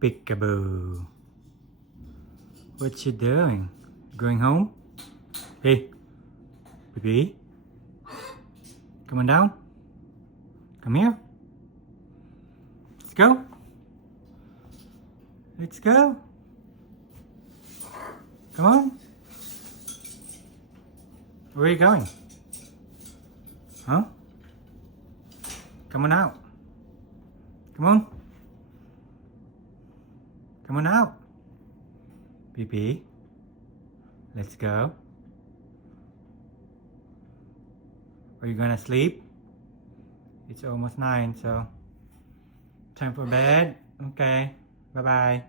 Peekaboo. What you doing? Going home? Hey, baby. Come on down. Come here. Let's go. Let's go. Come on. Where are you going? Huh? Come on out. Come on. Come on out. Pee-pee. Let's go. Are you gonna sleep? It's almost 9, so time for bed. Okay. Bye-bye.